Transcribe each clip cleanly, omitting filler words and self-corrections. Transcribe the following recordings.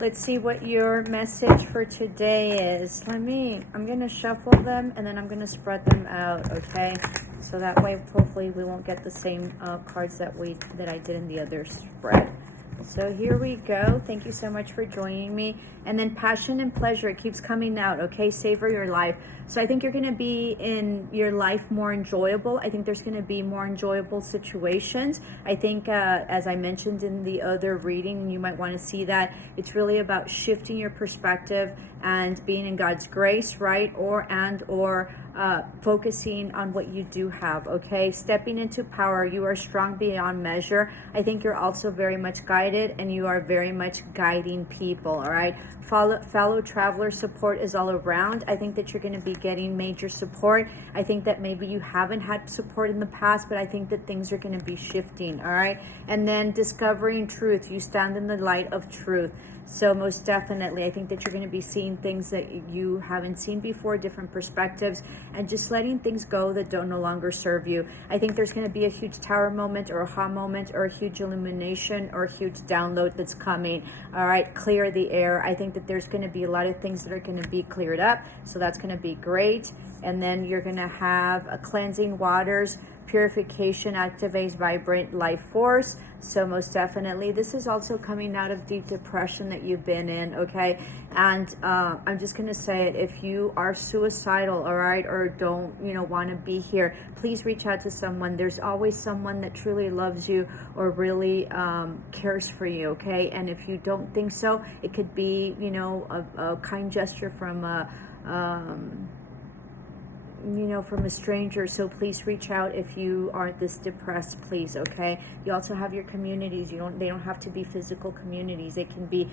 Let's see what your message for today is. I'm going to shuffle them and then I'm going to spread them out, okay? So that way, hopefully, we won't get the same cards that I did in the other spread. So here we go. Thank you so much for joining me. And then passion and pleasure, it keeps coming out, okay? Savor your life. So I think you're going to be in your life more enjoyable. I think there's going to be more enjoyable situations. I think, as I mentioned in the other reading, you might want to see that it's really about shifting your perspective and being in God's grace, right? Or focusing on what you do have, okay? Stepping into power. You are strong beyond measure. I think you're also very much guided and you are very much guiding people, all right? Fellow traveler support is all around. I think that you're going to be getting major support. I think that maybe you haven't had support in the past, but I think that things are going to be shifting, all right? And then discovering truth. You stand in the light of truth. So most definitely, I think that you're going to be seeing things that you haven't seen before, different perspectives, and just letting things go that don't no longer serve you. I think there's going to be a huge tower moment or aha moment or a huge illumination or a huge download that's coming. All right, clear the air. I think that there's going to be a lot of things that are going to be cleared up. So that's going to be great. And then you're going to have a cleansing waters. Purification activates vibrant life force. So most definitely, this is also coming out of deep depression that you've been in, okay? And I'm just going to say it. If you are suicidal, all right, or don't, want to be here, please reach out to someone. There's always someone that truly loves you or really cares for you, okay? And if you don't think so, it could be, a kind gesture from from a stranger. So please reach out if you are this depressed, please, okay? You also have your communities. They don't have to be physical communities. They can be,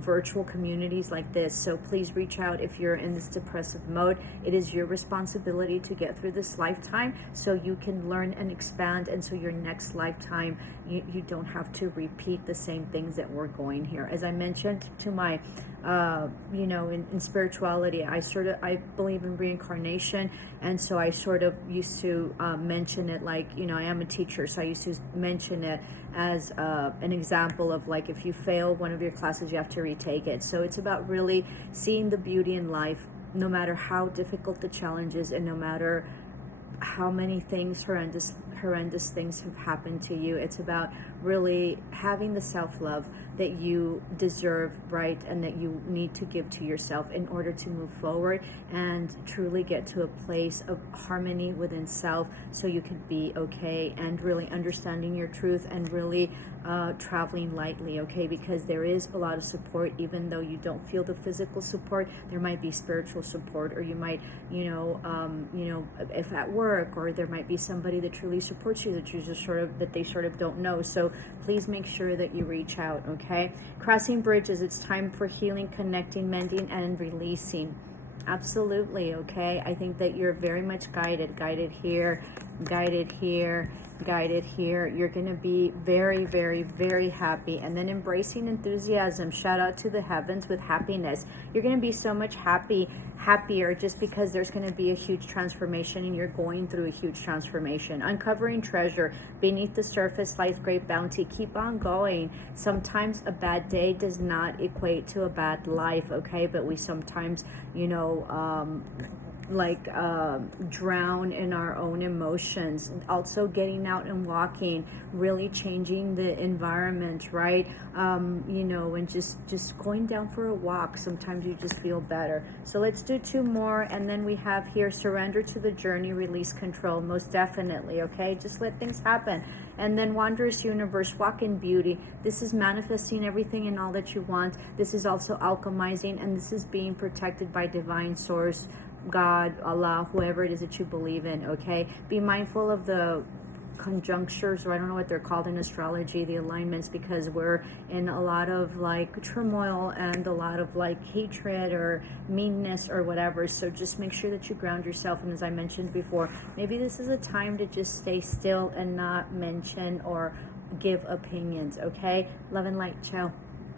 virtual communities like this. So please reach out if you're in this depressive mode. It is your responsibility to get through this lifetime so you can learn and expand, and so your next lifetime you don't have to repeat the same things that we're going here. As I mentioned to my in spirituality, I believe in reincarnation, and so I sort of used to mention it like, I am a teacher, so I used to mention it as an example of like, if you fail one of your classes, you have to retake it. So it's about really seeing the beauty in life, no matter how difficult the challenge is, and no matter how many things, horrendous things have happened to you. It's about really having the self-love that you deserve, right? And that you need to give to yourself in order to move forward and truly get to a place of harmony within self, so you can be okay, and really understanding your truth and really traveling lightly, okay? Because there is a lot of support. Even though you don't feel the physical support, there might be spiritual support, or you might, if at work, or there might be somebody that truly supports you that you just that they don't know. So please make sure that you reach out, okay? Crossing bridges, it's time for healing, connecting, mending, and releasing. Absolutely, okay? I think that you're very much guided here, guided here. You're going to be very, very, very happy. And then embracing enthusiasm. Shout out to the heavens with happiness. You're going to be so much happier just because there's going to be a huge transformation, and you're going through a huge transformation. Uncovering treasure beneath the surface, life's great bounty. Keep on going. Sometimes a bad day does not equate to a bad life, okay? But we sometimes, drown in our own emotions. Also getting out and walking, really changing the environment, right? And just going down for a walk. Sometimes you just feel better. So let's do two more, and then we have here surrender to the journey, release control. Most definitely, okay? Just let things happen. And then wondrous universe, walk in beauty. This is manifesting everything and all that you want. This is also alchemizing, and this is being protected by divine source, God, Allah, whoever it is that you believe in, okay? Be mindful of the conjunctures, or I don't know what they're called in astrology, the alignments, because we're in a lot of turmoil and a lot of hatred or meanness or whatever. So just make sure that you ground yourself. And as I mentioned before, maybe this is a time to just stay still and not mention or give opinions, okay? Love and light. Ciao.